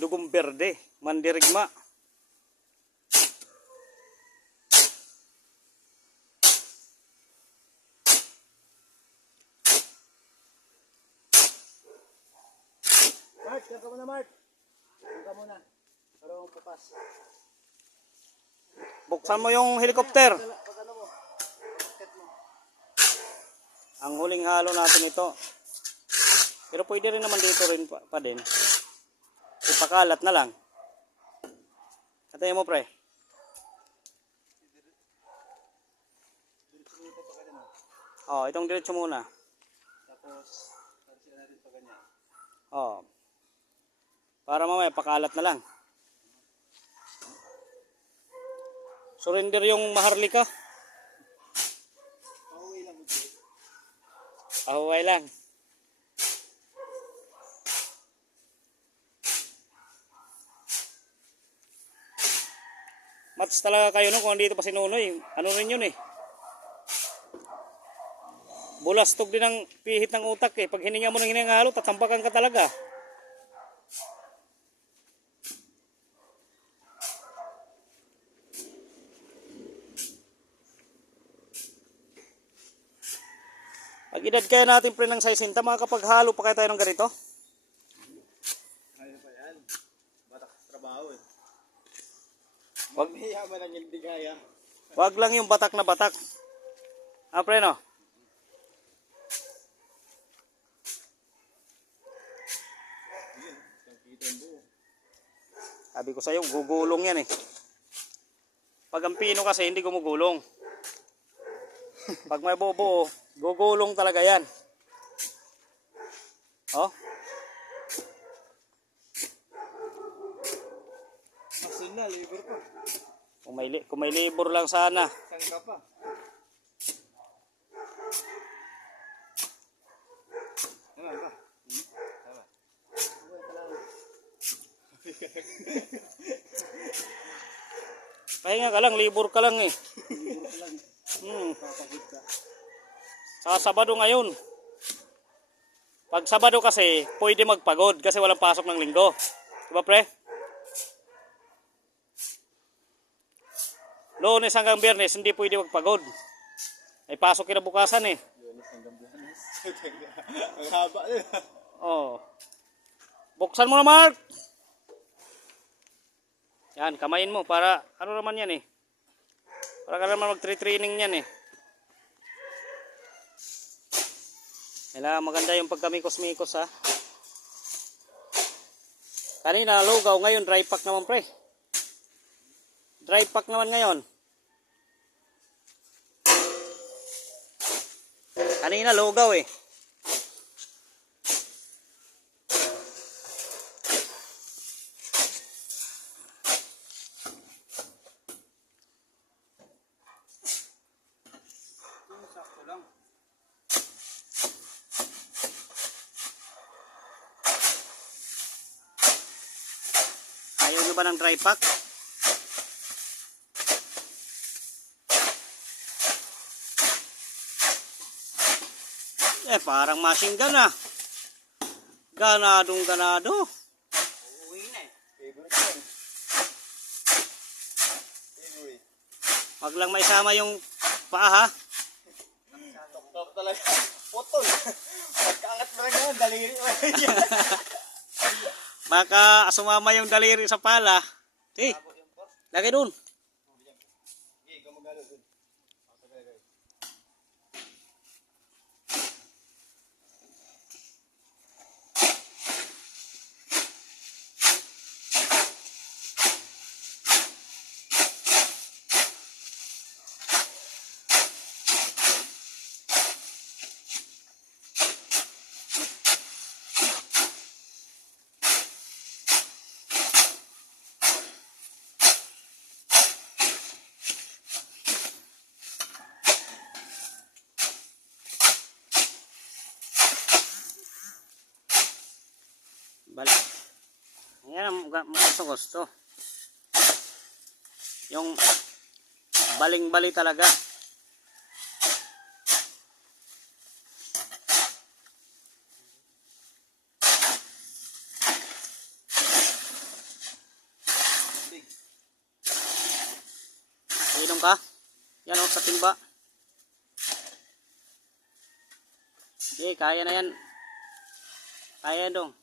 dugong berde, mandirigma. Mark, yan ka muna, Mark. Yan ka muna. Para mong pupas. Buksan mo yung helicopter. Pag ano mo, pag mo. Ang huling halo natin ito. Pero pwede rin naman dito rin pa din. Ipakalat na lang. Katayin mo, pre. Oh, itong diretso muna. Tapos, tarsiyan natin pa ganyan. Oh. Para mamaya pakalat na lang. Surrender yung maharlika. Pauwi lang ito. Ahuway lang. Mats talaga kayo no kung dito pa si Nunoy. Ano rin yun eh. Bulastog din ang pihit ng utak eh. Pag hininga mo ng hinangalo, tatampakan ka talaga. Pag edad kaya natin pre ng 60, makakapaghalo pa kaya tayo ng ganito? Kaya pa yan. Batak sa trabaho eh. Wag, Mayaman lang hindi kaya. wag lang yung batak na batak. Ah pre no? Yun, kita yung buo. Sabi ko sa'yo, gugulong yan eh. Pag ang pino kasi hindi gumugulong. Pag may bubuo, gugulong talaga yan. Oh, Masin na, labor pa. kung may labor lang sana. Sangka pa. Tama ba? Tama. Uy, talaga. Pahinga ka lang, labor ka lang eh. Labor lang. Papagod ka. Sa Sabado ngayon. Pag Sabado kasi, pwede magpagod kasi walang pasok ng linggo. Diba pre? Lunes hanggang Biyernes, hindi pwede magpagod. Ay pasok kinabukasan eh. Lunes hanggang Biyernes. Ang haba nila. Oh. Buksan mo na, Mark. Yan, kamayin mo para ano naman yan eh. Para ka naman mag-training yan eh. Kailangan maganda yung pagkamikos-mikos ha. Kanina lugaw, ngayon dry pack naman pre. Dry pack naman ngayon. Kanina lugaw eh. Sakto lang. Ayaw nyo ba ng dry pack? Eh, parang machine gun ah. Ganadong ganado. Uuwi na eh. Favorite yan. Favorite. Wag lang maisama yung paa ha. Tok-tok talaga. Putol. Pagkaangat mo rin yan, daliri mo rin yan. Baka sumama yung daliri sa pala. Eh, lagay dun. Okay, gumagalo dun. Balik. Ayan ang gusto. Yung baling-bali talaga. ka? Yan o, sa timba. Okay, kaya na yan. Kaya dong.